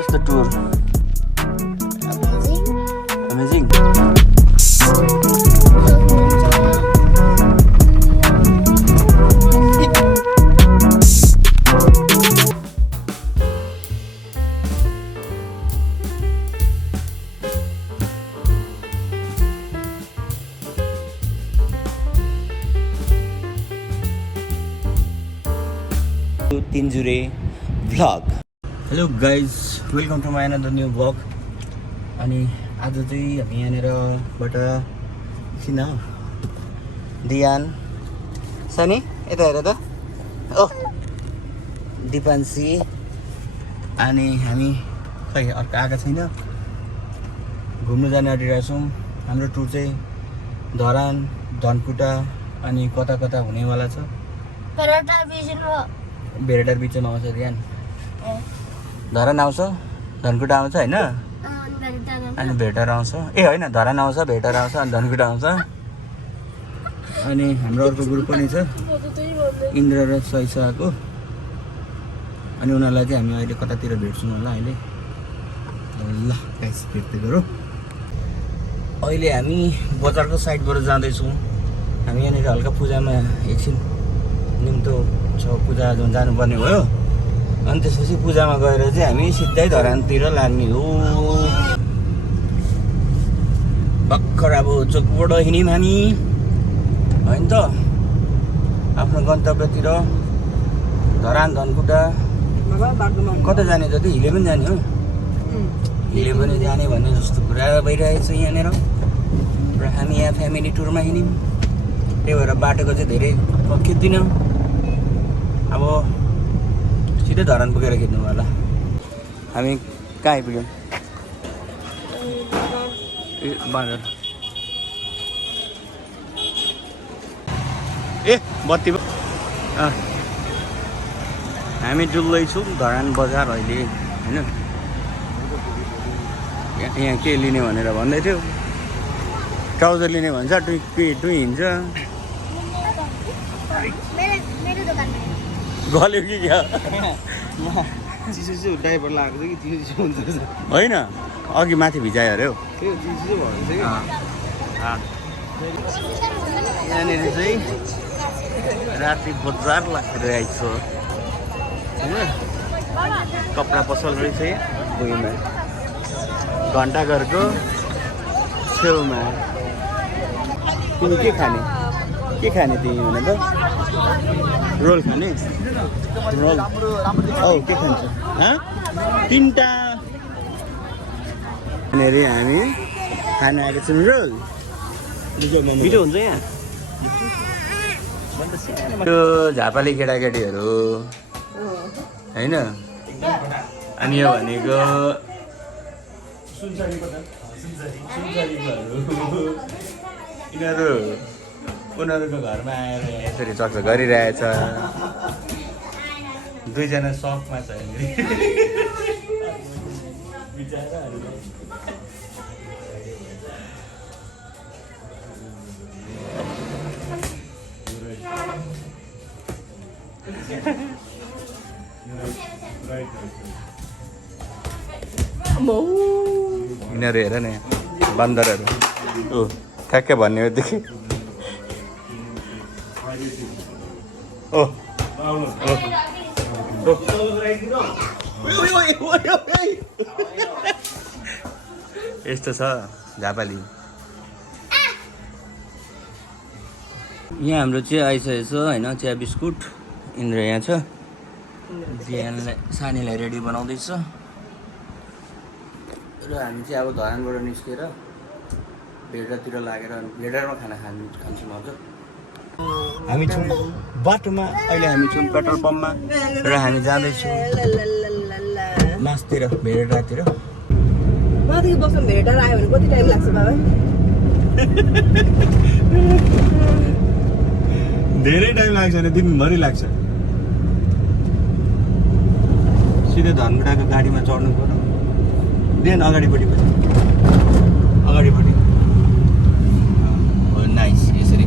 was the tour? Amazing. Amazing. Tinjure vlog. Hello guys, welcome to my another new vlog. अनि आज चाहिँ हामी यहाँनिरबाट किन दियान सनी यता हेर त ओ दिपान्सी अनि हामी खै अर्को आएको छैन घुम्नु जाने आँटिरहेको छौँ। हाम्रो टुर चाहिँ धरान धनकुटा अनि कता कता हुनेवाला छ। भेरेटार बिचमा आउँछ ध्यान धरान आउँछ धनकुटा आउँछ होइन अनि भेटार आउँछ ए होइन धरान आउँछ भेटार आउँछ अनि धनकुटा आउँछ। अनि हाम्रो अर्को ग्रुप पनि छ इन्द्र र सैसाको अनि उनीहरूलाई चाहिँ हामी अहिले कतातिर भेट्छौँ होला अहिले ल गाइस भेट्दै गरौँ। अहिले हामी बजारको साइडबाट जाँदैछौँ। हामी यहाँनिर हल्का पूजामा एकछिन निम्तो छ पूजा जानुपर्ने भयो अनि त्यसपछि पूजामा गएर चाहिँ हामी सिधै धरानतिर लाग्ने हो। भर्खर अब चोकबाट हिँड्यौँ हामी होइन त आफ्नो गन्तव्यतिर धरान धनकुटा कता जाने जति हिले पनि जाने हो हिले पनि जाने भन्ने जस्तो कुरा भइरहेको छ यहाँनिर र हामी यहाँ फ्यामिली टुरमा हिँड्यौँ त्यही भएर बाटोको चाहिँ धेरै खिच्दिनँ। अब सिधै धरान पुगेर खिच्नु होला। हामी कहाँ आइपुग्यौँ बाँदर ए बत्ती हामी डुल्दैछौँ धरान बजार अहिले होइन। यहाँ के लिने भनेर भन्दै थियो ट्राउजर लिने भन्छ टुई हिँड्छ गल्यो कि क्या चिसो डाइभर लगाएको थियो कि चिसो हुन्छ होइन अघि माथि भिजायो अरे हौ। त्यो चिसो भएको थियो यहाँनिर चाहिँ राति बजार लागिरहेको छ होइन। कपडा पसल रहेछ भुइँमा घन्टाघरको छेउमा। तिमी के खाने तिमी हुन त रोल खाने रोल औ के खान्छ तिनवटा यहाँनिर हामी खान आएको छौँ रोल मिठो हुन्छ यहाँ त्यो झापाली केटाकेटीहरू होइन। अनि यो भनेको उनीहरूको घरमा आएर यसरी चर्चा गरिरहेछ। दुईजना सकमा छ यिनीहरू हेर न बन्दरहरू ऊ ठ्याक्कै भन्ने बित्तिकै ओ यस्तो छ झापाली। यहाँ हाम्रो चिया आइसकेको छ होइन चिया बिस्कुट इन्द्र यहाँ छ बिहानलाई सानीलाई रेडी बनाउँदैछ र हामी चाहिँ अब धरानबाट निस्केर भेडातिर लागेर भेडारमा खाना खान्छौँ अझ। हामी छौँ बाटोमा अहिले हामी छौँ पेट्रोल पम्पमा र हामी जाँदैछौँ मासतिर भेडातिर। माथि बस्नु भेडार आयो भने कति टाइम लाग्छ बाबा? धेरै टाइम लाग्छ भने दिनभरि लाग्छ। सिधै धनकुटाको गाडीमा चढ्नु पर्यो देन अगाडिपट्टि हो नाइस यसरी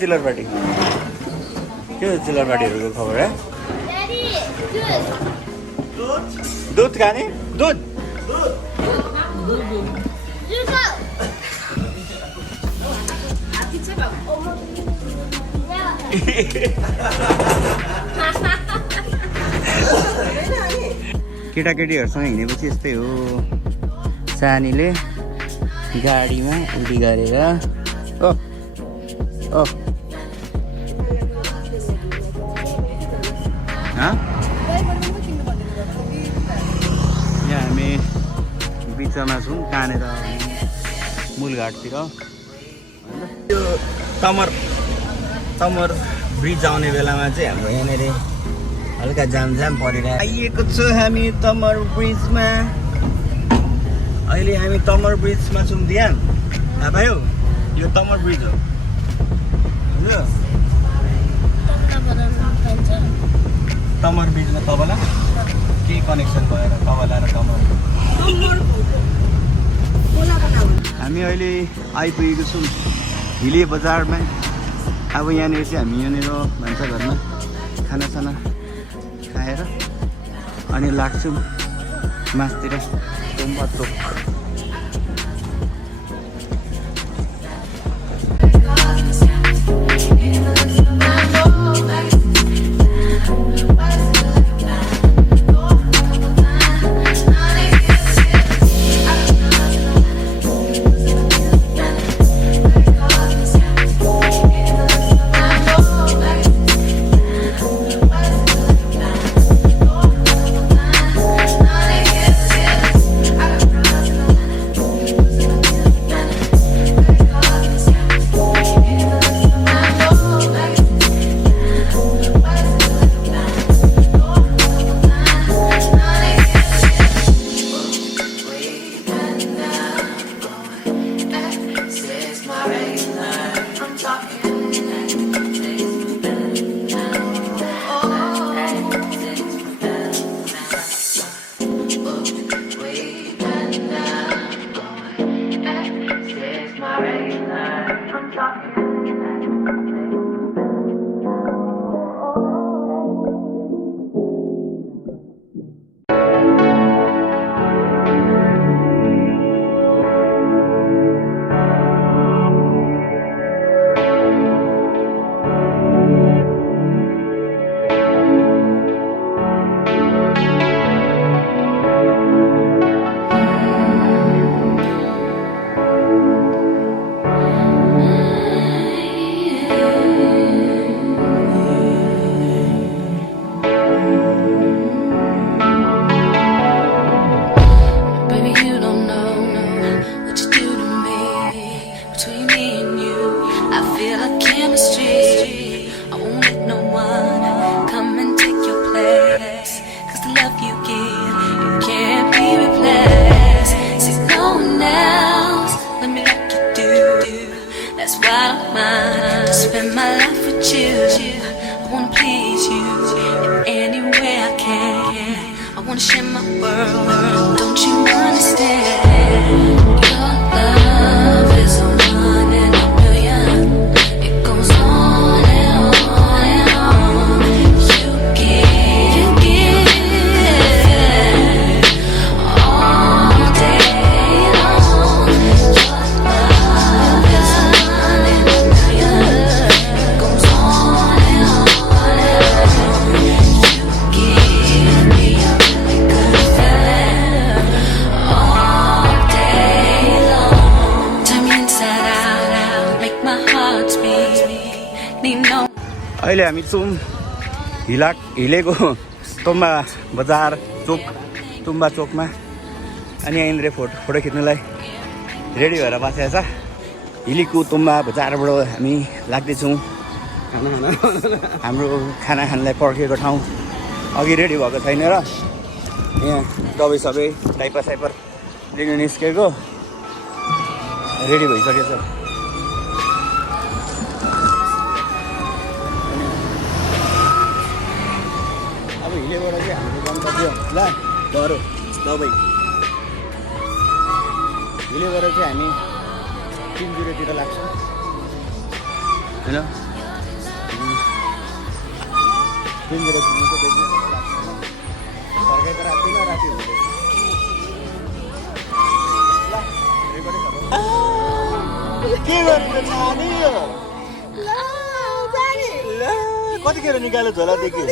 चिल्लरपाटी के हो चिल्लरपाटीहरूको खबर है दुध खाने दुध केटाकेटीहरूसँग हिँडेपछि यस्तै हो सानीले गाडीमा उल्टी गरेर ओ ओ यहाँ हामी बिचमा छौँ कहाँनिर मूलघाटतिर त्यो तमर ब्रिज आउने बेलामा चाहिँ हाम्रो यहाँनिर हल्का जाम परिरहेको आइएको छ हामी तमर ब्रिजमा अहिले हामी तमर ब्रिजमा छौँ ध्यान थाहा पायो यो तमर ब्रिज हो तमर ब्रिजमा तपाईँलाई के कनेक्सन भएर तपाईँलाई र तमर हामी अहिले आइपुगेको छौँ हिले बजारमा अब यहाँनिर चाहिँ हामी यहाँनिर भान्साघरमा खानासाना खाएर अनि लाग्छौँ मासतिर गुम्बा चोक अहिले हामी छौँ हिलेको तुम्बा बजार चोक तुम्बा चोकमा अनि यहाँनिर फोटो खिच्नुलाई रेडी भएर बसेको छ हिलेको तुम्बा बजारबाट हामी लाग्दैछौँ हाम्रो खाना खानलाई पर्खेको ठाउँ अघि रेडी भएको छैन र यहाँ दबाई सबै डाइपर साइपर लिनु निस्केको रेडी भइसकेछ हिलेबाट चाहिँ हाम्रो गन्तव्य ल डरो दबाई हिलेबाट चाहिँ हामी 3 जुरेतिर लाग्छौँ होइन तिनतिर पुग्नु चाहिँ बेसी सरकै त राति हुँदैन के गर्नु छानी यो कतिखेर निकाल्यो झोलादेखि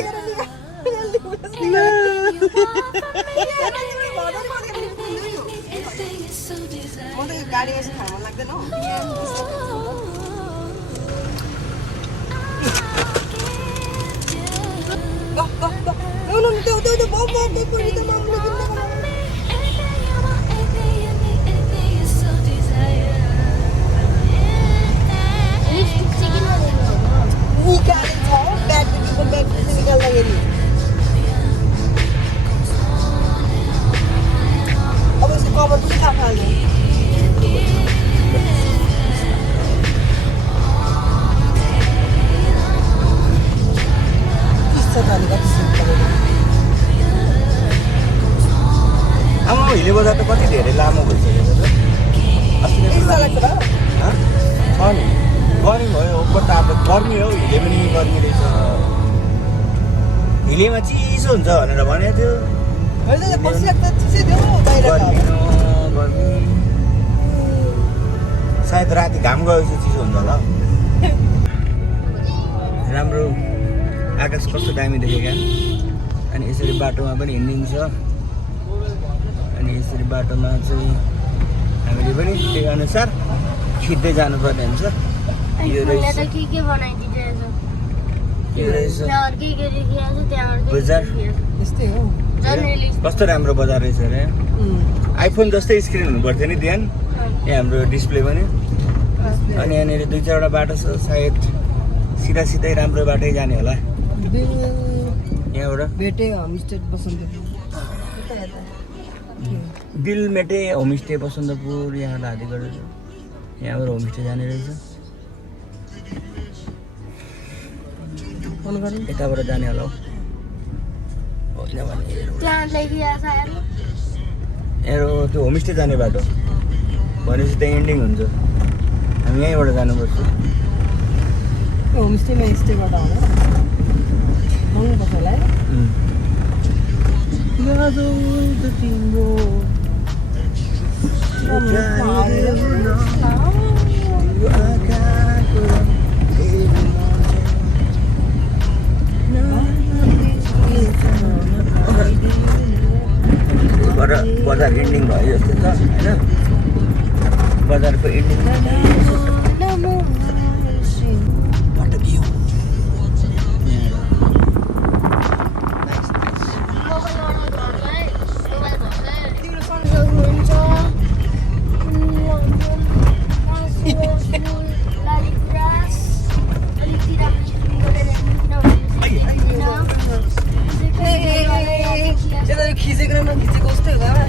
गाडी यसो खान लाग्दैन निकाल्दाखेरि अब यसको कभर पनि थाहा फाल्ने आमा हिले बजार त कति धेरै लामो भइसकेको छ नि गर्मी भयो ओपर त अब गर्मी हो हिले पनि गर्मी रहेछ हिलेमा चिसो हुन्छ भनेर भनेको थियो गर्मी सायद राति घाम गएपछि चिसो हुन्छ होला राम्रो आकाश कस्तो दामी देखेका अनि यसरी बाटोमा पनि हिँडिन्छ अनि यसरी बाटोमा चाहिँ हामीले पनि त्यही अनुसार खिच्दै जानुपर्ने हुन्छ यो रहेछ बजार कस्तो राम्रो बजार रहेछ अरे आइफोन जस्तै स्क्रिन हुनु पर्थ्यो नि ध्यान यहाँ हाम्रो डिस्प्ले पनि अनि यहाँनिर 2-4वटा बाटो छ सायद सिधा सिधै राम्रो बाटै जाने होला यहाँबाट भेटे होमस्टे बसन्तपुर बिलमेटे होमस्टे बसन्तपुर यहाँ लाँदै गरेर यहाँबाट होमस्टे जाने रहेछ यताबाट जाने होला होइन भने एरो त्यो होमस्टे जाने बाटो भनेपछि त्यहाँ एन्डिङ हुन्छ हामी यहीँबाट जानुपर्छ होमस्टेमा स्टेबाट होला होला बजार एन्डिङ भयो जस्तो छ होइन बजारको एन्डिङ खिचेको नखिचेको जस्तै होला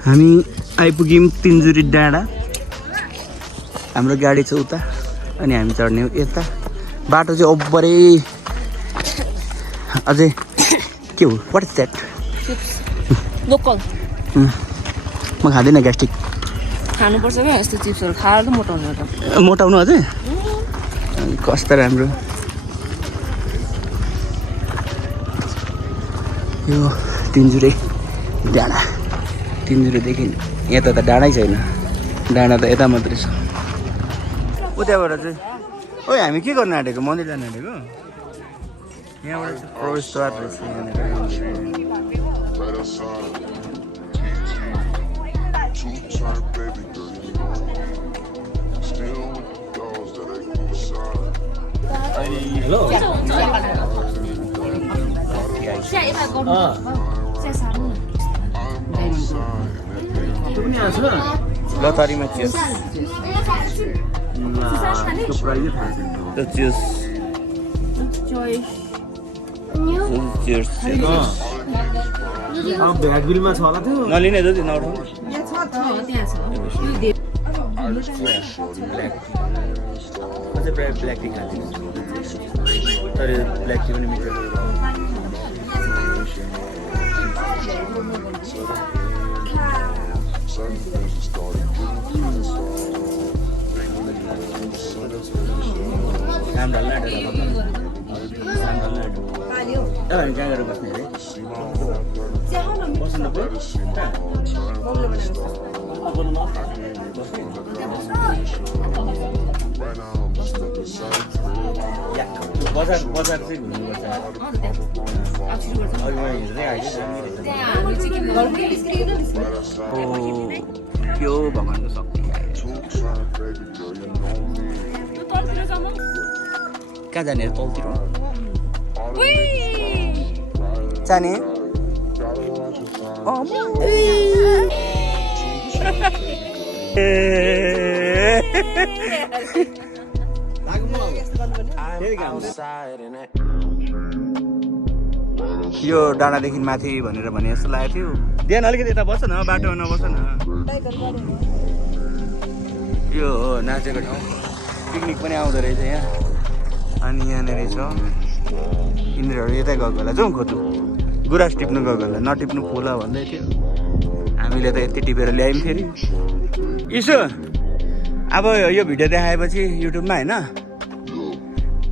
हामी आइपुग्यौँ तिनजुरी डाँडा हाम्रो गाडी छ उता अनि हामी चढ्ने यता बाटो चाहिँ ओभरै अझै के हो वाट इज द्याट लोकल म खाँदिनँ ग्यास्ट्रिक खानुपर्छ क्या यस्तो चिप्सहरू खाएर त मोटाउनु त मोटाउनु अझै कस्तो राम्रो यो तिनजुरे डाँडा तिनजुरेदेखि यता त डाँडै छैन डाँडा त यता मात्रै छ उताबाट चाहिँ ओइ हामी के गर्न आँटेको मन्दिर जान आँटेको यहाँबाट चाहिँ प्रवेशद्वार रहेछ यहाँनिर हेलो ल तरीमा चियर्स चियर्स चियर्स भ्याट बिलमा छ होला त्यो नलिने जति नउठाउनु ब्ल्याक टी खाँदिनँ तर ब्ल्याक टी पनि मिठो काम ढल्ला हामी कहाँ गएर बस्ने अरे बस्नु बजार बजार चाहिँ घुम्नुपर्छ अघि मैले हिँड्दै आएको त्यो भगवान्को शक्ति कहाँ जाने तलतिर जाने यो डाँडादेखि माथि भनेर भने जस्तो लागेको थियो बिहान अलिकति यता बस्छ न बाटोमा नबस्छ न यो हो नाचेको ठाउँ पिकनिक पनि आउँदो रहेछ यहाँ अनि यहाँनिर छ यिनीहरू यतै गएको होला जाउँ खोज्नु गुराँस टिप्नु गएको होला नटिप्नु खोला भन्दै थियो हामीले त यति टिपेर ल्यायौँ फेरि इसो अब यो भिडियो देखाएपछि युट्युबमा होइन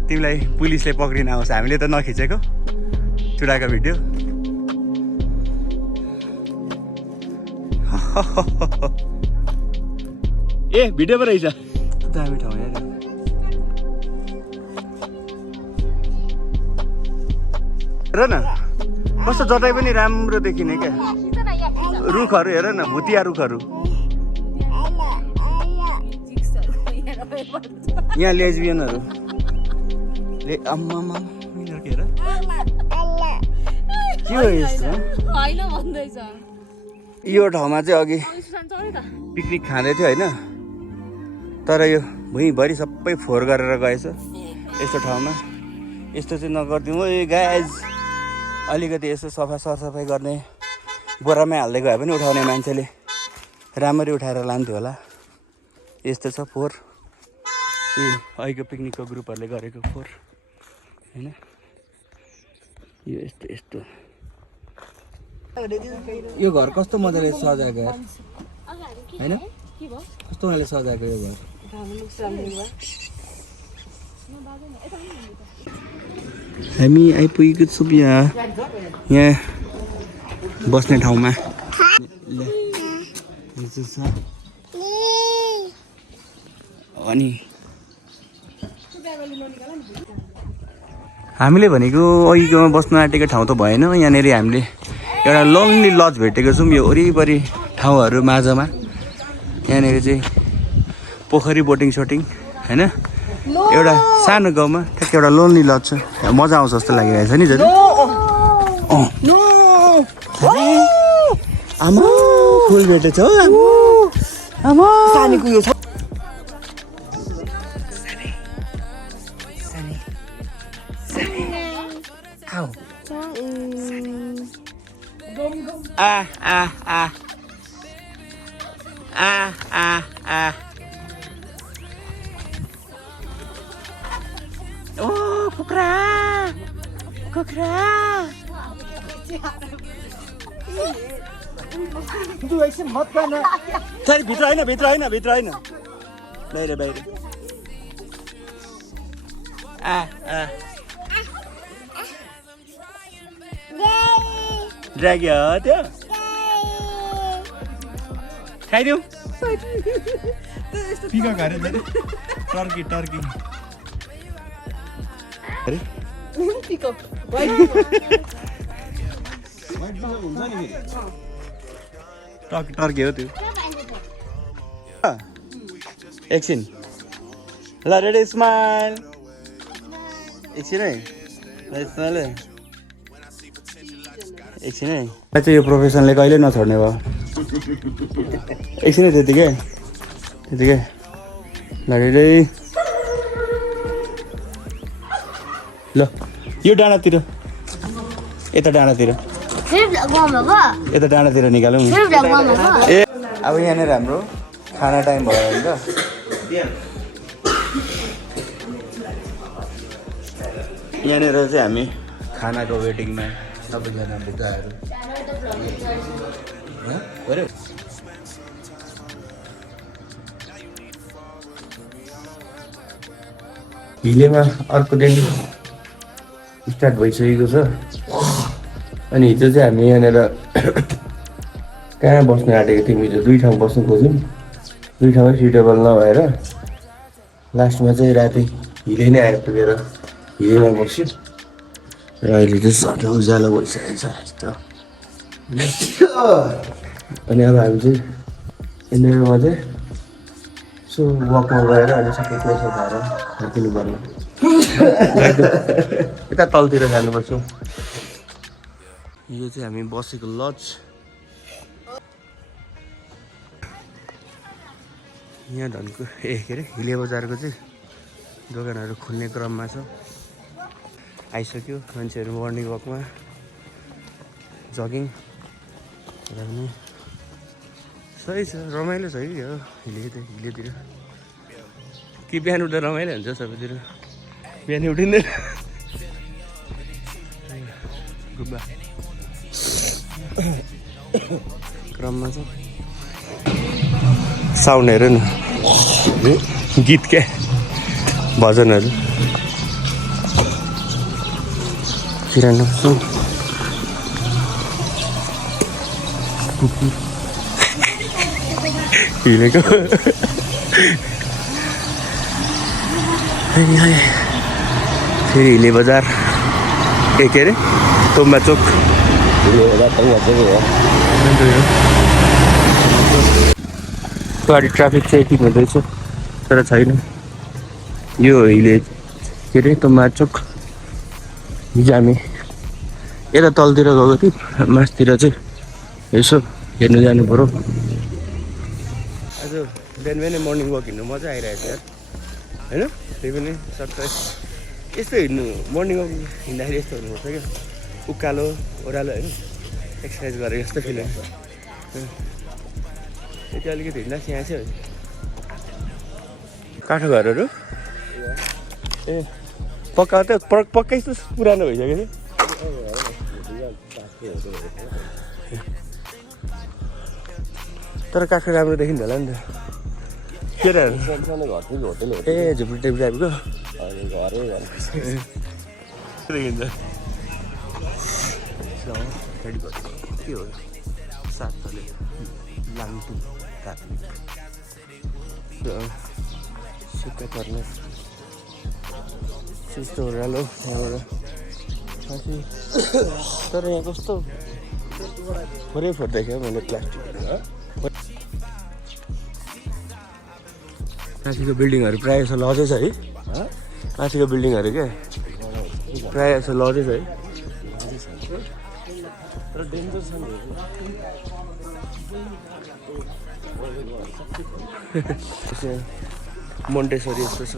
तिमीलाई पुलिसले पक्रिन आउँछ हामीले त नखिचेको चुडाको भिडियो ए भिडियो पो रहेछ दामी ठाउँ यहाँ हेर न कस्तो जतै पनि राम्रो देखिने क्या रुखहरू हेर न भुतिया रुखहरू यहाँ लेजबियनहरू आम्मामा हेर के हो यस्तो यो ठाउँमा चाहिँ अघि पिकनिक खाँदै थियो होइन तर यो भुइँभरि सबै फोहोर गरेर गएछ यस्तो ठाउँमा यस्तो चाहिँ नगरिदिउँ है गाइज अलिकति यसो सरसफाइ गर्ने बोरामै हाल्दै गए पनि उठाउने मान्छेले राम्ररी उठाएर लान्थ्यो होला यस्तो छ फोहोर ए अहिलेको पिकनिकको ग्रुपहरूले गरेको फोहोर होइन यो यस्तो यस्तो यो घर कस्तो मजाले सजाएको यार होइन कस्तो मजाले सजाएको यो घर हामी आइपुगेको छौँ यहाँ बस्ने ठाउँमा अनि हामीले भनेको अघिकोमा बस्न आँटेको ठाउँ त भएन यहाँनिर हामीले एउटा लोन्ली लज भेटेको छौँ यो वरिपरि ठाउँहरू माझमा यहाँनिर चाहिँ पोखरी बोटिङ सोटिङ होइन एउटा सानो गाउँमा ठ्याक्क एउटा लोन्ली लज छ मजा आउँछ जस्तो लागिरहेको छ नि जति आमा फुल भेटेछ हो आमा सानीको यो कुखुरा कुखुरा सरी भित्र होइन बाहिर ड्रागी हो त्यो खाइदिउँ पिकक अरे टर्की टर्की अरे टर्की हो त्यो एकछिन ल रेडी स्माइल एकछिन है स्माइल एकछिन है मलाई चाहिँ यो प्रोफेसनले कहिले नछोड्ने भयो एकछिन है त्यतिकै ल रेडी ल यो डाँडातिर यता डाँडातिर निकालौँ ए अब यहाँनिर हाम्रो खाना टाइम भयो नि त यहाँनिर चाहिँ हामी खानाको वेटिङमा सबैजना बुढाहरू हिलेमा अर्को दिन स्टार्ट भइसकेको छ अनि हिजो चाहिँ हामी यहाँनिर कहाँ बस्नु आँटेको थियौँ हिजो 2 ठाउँ बस्नु खोज्यौँ 2 ठाउँमै सुइटेबल नभएर लास्टमा चाहिँ राति हिले नै आइपुगेर हिलेमा बस्यो र अहिले चाहिँ सधैँ उज्यालो भइसकेको छ यस्तो अनि अब हामी चाहिँ यहाँनिरमा चाहिँ यसो वकमा गएर अनि सबै पैसा खाएर फर्किनु पर्ने यता तलतिर जानुपर्छ यो चाहिँ हामी बसेको लज यहाँ धनको के अरे हिले बजारको चाहिँ दोकानहरू खुल्ने क्रममा छ आइसक्यो मान्छेहरू मर्निङ वकमा जगिङ गर्ने सही छ रमाइलो छ कि यो हिलेतिर कि बिहान उठ्दा रमाइलो हुन्छ सबैतिर बिहान उठिँदैन गुम्बा क्रममा छ साउन्ड हेर न गीत क्या भजनहरू किराना हिलेको फेरि हिले बजार के अरे तोम्बा चोक गाडी ट्राफिक चेकिङ हुँदैछ तर छैन यो हिले के अरे तोम्बा चोक हिजो हामी यता तलतिर गएको थियौँ मासतिर चाहिँ यसो हेर्नु जानु पऱ्यो आज बिहान बिहानै मर्निङ वक हिँड्नु मजा आइरहेको छ यार होइन त्यही पनि सर्टकट यस्तो हिँड्नु मर्निङ वक हिँड्दाखेरि यस्तो हुनुपर्छ क्या उकालो ओह्रालो होइन एक्सर्साइज गरेको जस्तो फिल हुन्छ यति अलिकति हिँड्दा यहाँ चाहिँ काठो घरहरू ए पक्का त पक्कै जस्तो पुरानो भइसक्यो नि तर काठको राम्रो देखिन्छ होला नि त केटाहरू ए झुप्री टेप टाइपको देखिन्छ के हो सातले लाङटु काट्ने सुक्खा पर्ने त्यस्तो ओह्रालो यहाँबाट तर यहाँ कस्तो थोरै फोट्दैछ मैले प्लास्टिकहरू माथिको बिल्डिङहरू प्रायः जस्तो लजै छ है माथिको बिल्डिङहरू क्या प्रायः जस्तो लजै छ है तर डेन्जर छ नि मोन्टेसरी यस्तो छ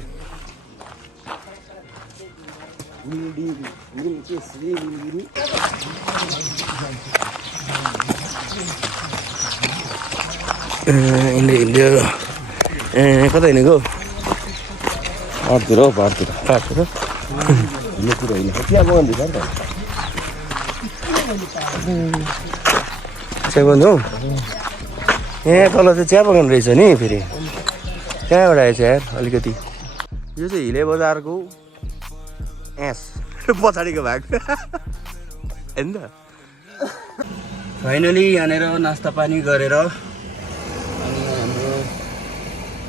हिँड्यो कता हिँडेको पाहाडतिर हौ पाहाडतिर हिलोतिर हिँडेको चिया बगान दिन्छ नि त चिया बगान हौ यहाँ तल चाहिँ चिया बगान रहेछ नि फेरि कहाँबाट आएछ यार अलिकति यो चाहिँ हिले बजारको पछाडिको भाग होइन त फाइनली यहाँनिर नास्ता पानी गरेर अनि हाम्रो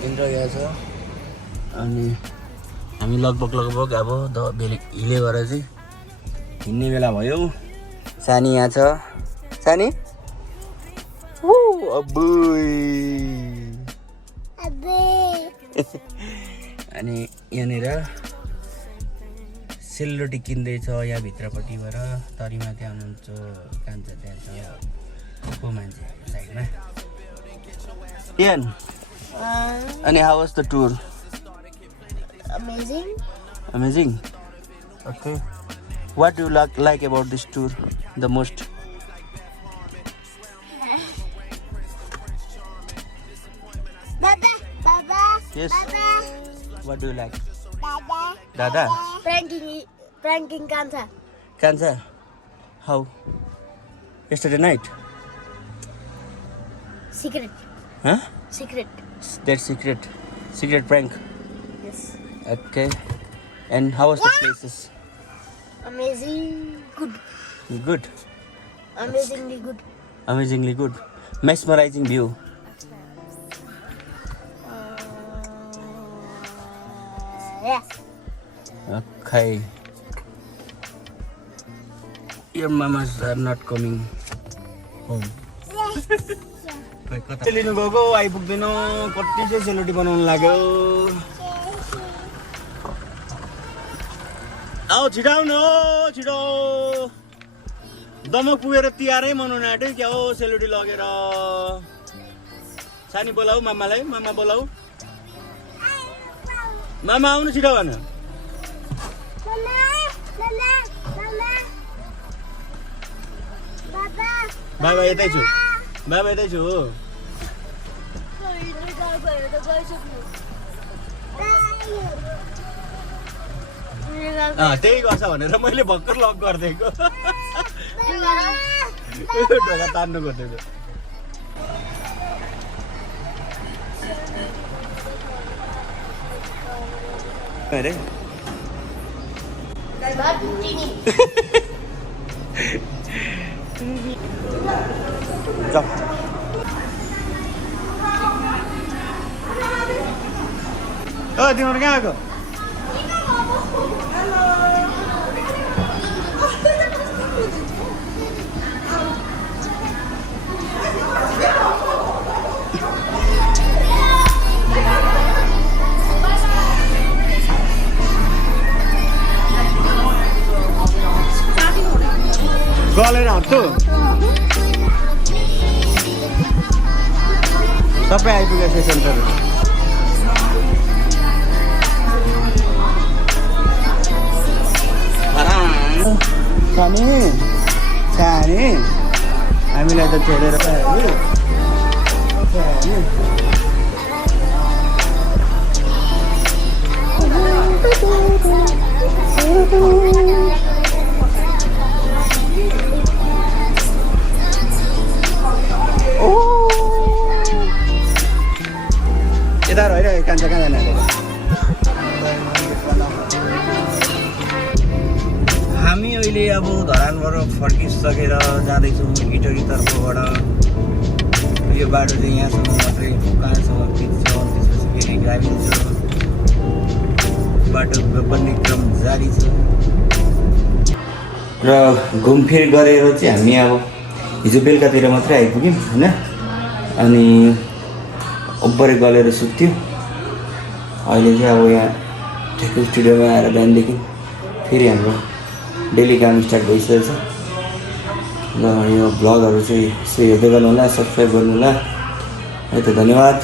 इन्द्र यहाँ छ अनि हामी लगभग अब हिले भएर चाहिँ हिँड्ने बेला भयो। सानी यहाँ छ। सानी अनि यहाँनिर सेलरोटी किन्दैछ यहाँ भित्रपट्टिबाट। तरीमा त्यहाँ हुनुहुन्छ कान्छ त्यहाँ छ को मान्छे साइडमा। अनि how was the tour? Amazing. Okay. What do you like about this tour the most? Baba. Yes. Baba. What do you like? Dada. Dada? Pranking Kansa. Kansa? How? Yesterday night? Secret. Huh? Secret. That's secret. Secret prank. Yes. Okay. And how was the places? Amazing. Good. Good. Amazingly good. Amazingly good. Mesmerizing view. Yeah. Okay. Your mamas are not coming home. लिनु गएको आइपुग्दैन। कति चाहिँ सेलरोटी बनाउनु लाग्यो। आऊ छिटाउनु हो छिटो। दमक पुगेर तिहारै मनाउनु आँट्यो क्या हो सेलरोटी लगेर। सानी बोलाऊ मामालाई। मामा बोलाऊ। मामा आउनु छिटो भन। बाबा यतै छु। बाबा यतै छु। त्यही गर्छ भनेर मैले भर्खर लक गरिदिएको। ढोका तान्नु खोजेको। अरे जाऊ। तिमीहरू कहाँ आएको? गलेर हट्छु। सबै आइपुगेछ सेन्टरहरू। सानी हामीलाई त छोडेर यता रहिरहेको कान्छ कहाँ जाने। हामी अहिले अब धरानबाट फर्किसकेर जाँदैछौँ इटरी तर्फबाट। यो बाटो चाहिँ यहाँसम्म मात्रै कहाँसम्म खिच्छ। त्यसपछि फेरि गाविन्छ। बाटो बन्ने क्रम जारी छ र घुमफिर गरेर चाहिँ हामी अब हिजो बेलुकातिर मात्रै आइपुग्यौँ होइन। अनि अब्बरै गलेर सुत्थ्यो। अहिले चाहिँ अब यहाँ ठेक्कु स्टुडियोमा आएर बिहानदेखि फेरि हाम्रो डेली काम स्टार्ट भइसकेको छ। र यो भ्लगहरू चाहिँ यसो हेर्दै गर्नु होला, सब्सक्राइब गर्नु होला है त। धन्यवाद।